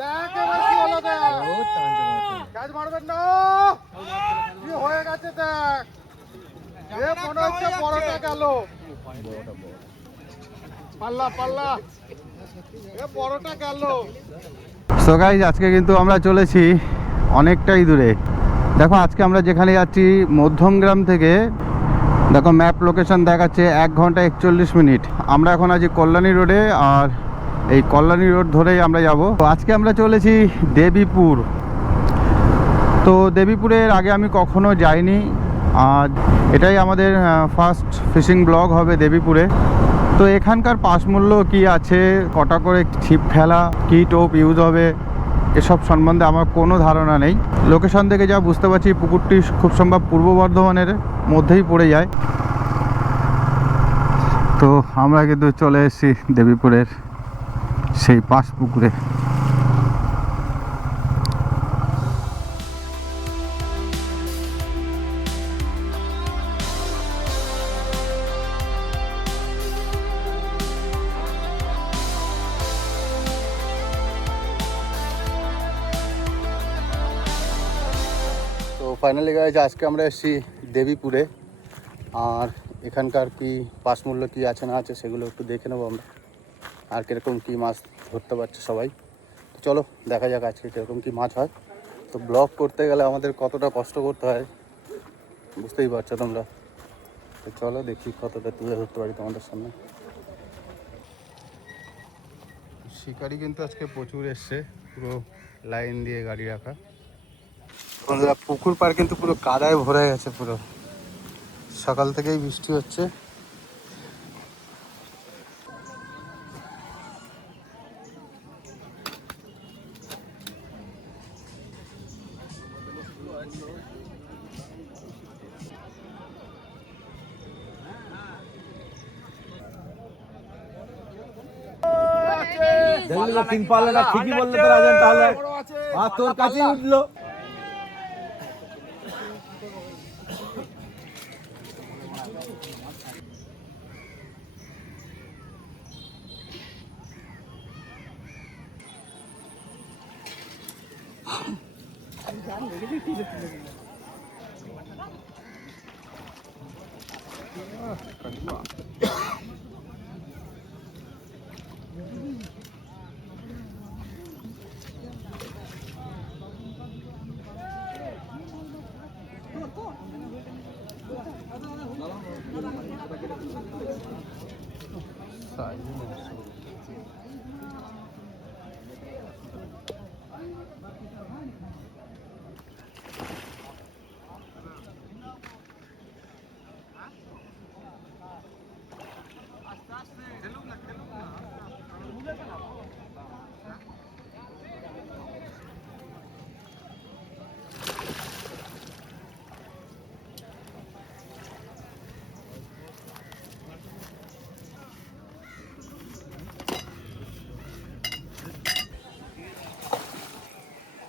দেখ এবার কি হলো দেখ। কাজ মারবেন না, কি হয়ে গেছে দেখ। এ মনে হচ্ছে বড়টা গেল। পাল্লা পাল্লা, এ বড়টা গেল। সো গাইস, আজকে কিন্তু আমরা চলেছি অনেকটাই দূরে। দেখো আজকে আমরা যেখানে যাচ্ছি মধ্যমগ্রাম থেকে, দেখো ম্যাপ লোকেশন দেখাচ্ছে 1 ঘন্টা 41 মিনিট। আমরা এখন আছি কল্যাণী রোডে, আর এই কল্যাণী রোড ধরেই আমরা যাব। তো আজকে আমরা চলেছি দেবীপুর। তো দেবীপুরের আগে আমি কখনো যাইনি, আর এটাই আমাদের ফার্স্ট ফিশিং ব্লগ হবে দেবীপুরে। তো এখানকার পাস মূল্য কী আছে, কটা করে ছিপ ফেলা, কী টোপ ইউজ হবে, এসব সম্বন্ধে আমার কোনো ধারণা নেই। লোকেশন থেকে যা বুঝতে পারছি পুকুরটি খুব সম্ভব পূর্ব বর্ধমানের মধ্যেই পড়ে যায়। তো আমরা কিন্তু চলে এসেছি দেবীপুরের সেই পাশ পুকুরে। তো ফাইনালি গাইজ, আজকে আমরা এসেছি দেবীপুরে, আর এখানকার কি পাস মূল্য কী আছে না আছে সেগুলো একটু দেখে নেবো আমরা, আর কীরকম কী মাছ ধরতে পারছে সবাই। তো চলো দেখা যাক আজকে কীরকম কী মাছ হয়। তো ব্লগ করতে গেলে আমাদের কতটা কষ্ট করতে হয় বুঝতেই পারছো তোমরা। তো চলো দেখি কতটা তুলে ধরতে পারি তোমাদের সামনে। শিকারি কিন্তু আজকে প্রচুর এসছে, পুরো লাইন দিয়ে গাড়ি রাখা। বন্ধুরা, পুকুর পাড় কিন্তু পুরো কাদায় ভরে গেছে, পুরো সকাল থেকেই বৃষ্টি হচ্ছে। দেখলি না তিন পাল্লাটা ঠিকই বললে তো রাজন, তাহলে আর তোর কাছেই উঠলো।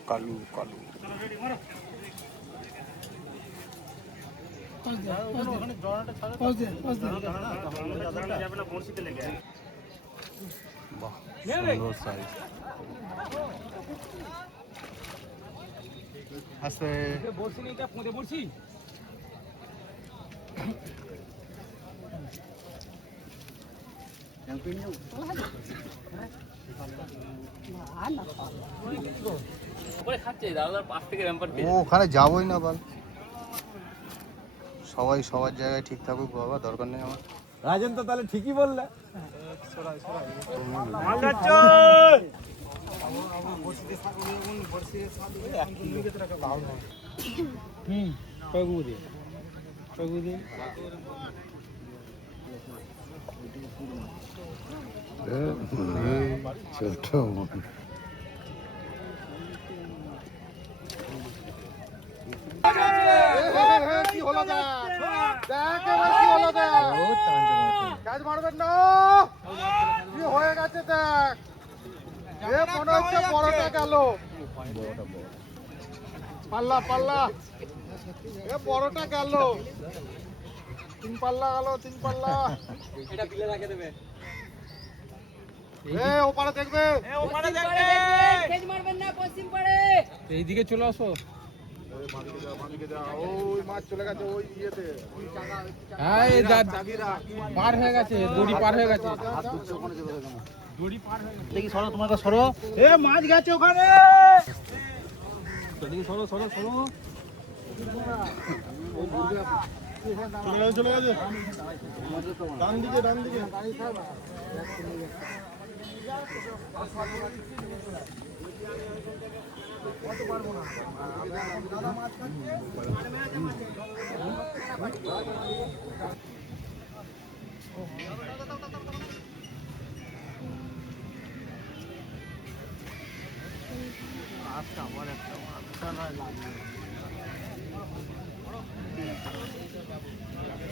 কালু কালু বাহ, সুন্দর সাইজ। আস্তে বসি নি, এটা পড়ে বসি। ওখানে যাবোই না বল, সবাই সবার জায়গায় ঠিক থাকুক বাবা, দরকার নেই আমার। রাজন তো তাহলে ঠিকই বললে। ছোট কি হলো দেখ এবার কি হলো দেখ। কাজ মারবেন না, কি হয়ে গেছে দেখ। এ মনে হচ্ছে বড়টা গেল। পাল্লা পাল্লা, এ বড়টা গেল। 3 পাল্লা গেল, 3 পাল্লা। এটা বিলে রাখে দেবে। ওপারে দেখবে, খেজ মারবেন না, পশ্চিম পাড়ে। এইদিকে চলে আসো। ওই মাছ চলে গেছে ওই ইয়েতে। হ্যাঁ এই পার হয়ে গেছে, দড়ি পার হয়ে গেছে। দেখি সরো, তোমার কাছে সরো। এ মাছ গেছে ওখানে। দেখি সরো সরো সরো। চলে গেছে ডান দিকে ডান দিকে।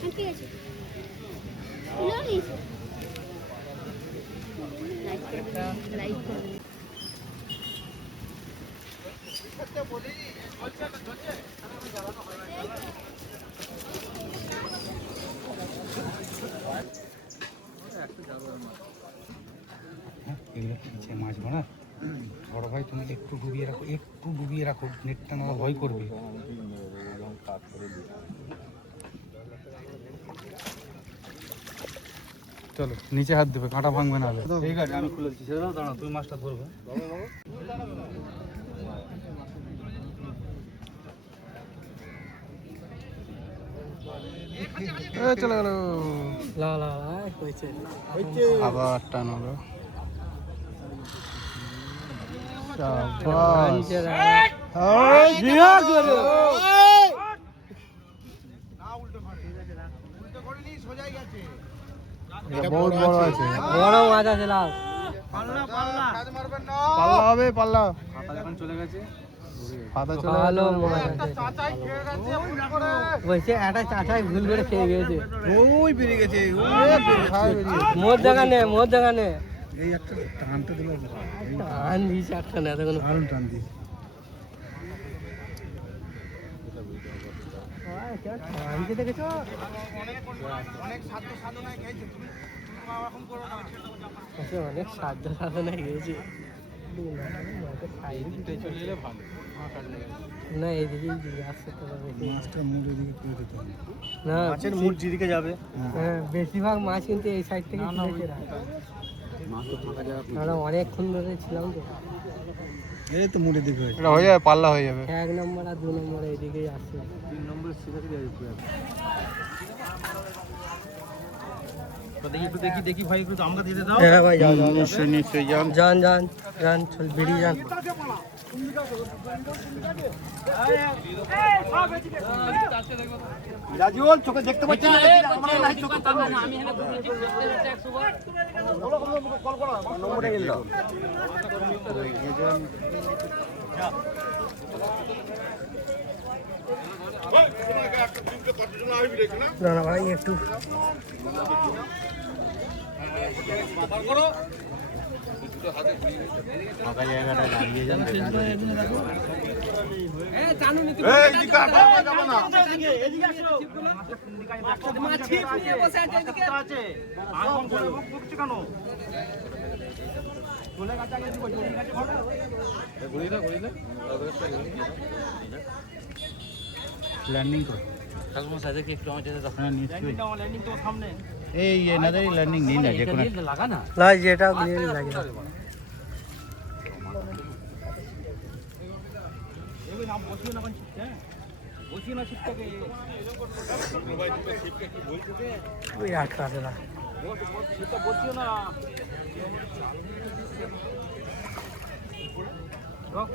ঠিক আছে, তুলেও নিয়েছো। লাইক করুন। মাছ মারা বড় ভাই, তুমি একটু ডুবিয়ে রাখো, একটু ডুবিয়ে রাখো, নেটটা না ভয় করবে। চলো নিচে হাত দেবে, কাঁটা ভাঙবে না। ঠিক আছে, আমি খুলে দিচ্ছি। সেটা দাঁড়াও, তুমি মাছটা ধরবে। চলে গেল। হয়েছে। আবার টান হলো। বহুত বড় আছে, বড় মাছ আছে, লাভ। পাল্লা হবে, পাল্লা এখন চলে গেছে। পাতা চলে ভালো গেল। মাছ আছে। বলছে একটা চাচাই ভুল করে খেয়ে গেছে। ওই বেরিয়ে গেছে, মোর জায়গা নে, মোর জায়গা নে। এই একটা টানতে দিল, টান দিয়েছে একটা না, তখন দারুণ টান দিয়ে। টানতে দেখেছো? অনেক সাধ্য সাধনায় গেছে। না এদিকেই আসছে তো বেশি। মাছটা মুড়ে দিকে করে দিতে হবে। না মাছের মুখ যেদিকে যাবে। হ্যাঁ, বেশিরভাগ মাছ কিন্তু এই সাইড থেকে তুলেছে এরা। মাছ তো ফাঁকা যাবে। আমরা অনেকক্ষণ ধরে ছিলাম তো। এই তো মুড়ে দিকে হয়েছে, এটা হয়ে যাবে, পাল্লা হয়ে যাবে। 1 নম্বর আর 2 নম্বর এইদিকেই আসছে। 3 নম্বরের সিরাজি আছে পুরো। তো দেখি দেখি ভাই, একটু আমাকে দিয়ে দাও। হ্যাঁ ভাই, যাও যাও নিশ্চয়ই নিশ্চয়ই যান। যান যান যান, চল বেরিয়ে যান। রাজুল চোখে দেখতে পাচ্ছি না, আমরা নাই চোখে তাকানো না। আমি এখানে কল করো, নম্বরে গেল। না না ভাই, একটু ফাঁকা জায়গাটা দাঁড়িয়ে যান। ল্যান্ডিং কর। একটু আমার যেতে দাও। হ্যাঁ নিশ্চয়ই। ল্যান্ডিং তো সামনে এই এনাদের ল্যান্ডিং নিন না, যে কোনো লাগা না। লাই যেটা নিয়ে লাগে না। এবার নাম বসিয়ে না কোন ছিটতে, বসিয়ে না ছিটতে। ওই আটকা আছে না। ছিটটা বসিয়ে না। রক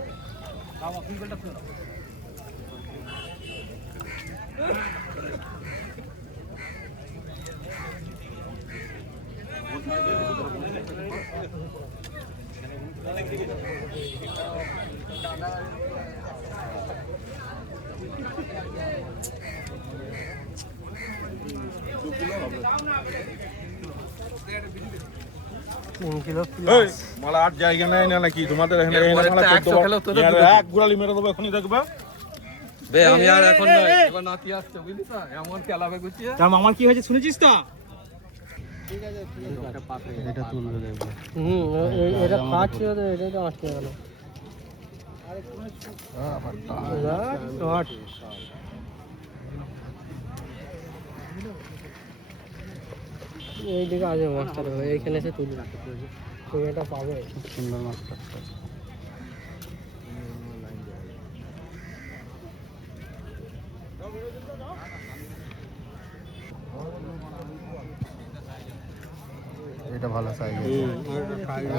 দাও, ফিলটা ফেলো। মালা আর জায়গা নেই না নাকি তোমাদের এখানে? এক গুড়ালি মেরে দেবো এখনই, দেখবে। আমি আর এখন নয়, এবার নাতি আসছে বুঝলি তো, এমন খেলাবে গুছিয়ে। তার মামার কি হয়েছে শুনেছিস তো? এটা তুলবে দেখবো। এটা খাচ্ছে তো এটাই তো আটকে গেল এইদিকে আসবে মাছটা এইখানে এসে তুলবে এটা পাবে খুব সুন্দর মাছটা। এটা ভালো সাইজ,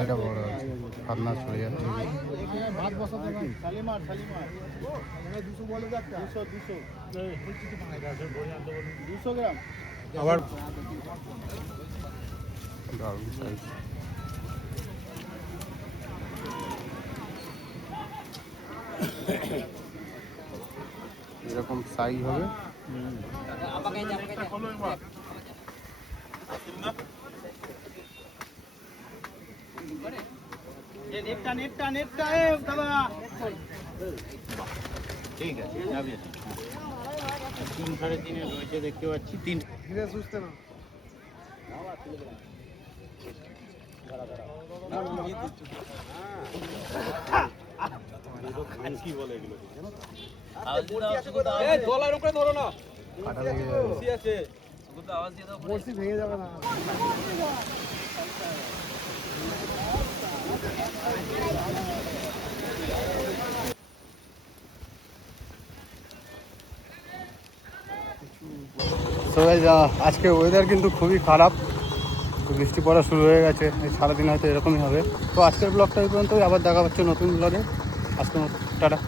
এটা বড় আছে, খান্না ছড়ে যাচ্ছে। আবার দারুণ সাইজ। এরকম সাইজ হবে। ঠিক আছে, যাবে 3 3.5 রয়েছে দেখতে পাচ্ছি। 3 কি বলে এগুলো? কাটা লেগে যাবে। So guys, আজকে ওয়েদার কিন্তু খুবই খারাপ, তো বৃষ্টি পড়া শুরু হয়ে গেছে। এই সারাদিন হয়তো এরকমই হবে। তো আজকের ব্লগটা এই পর্যন্তই, আবার দেখা হচ্ছে নতুন ব্লগে। আজকের মতো টাটা।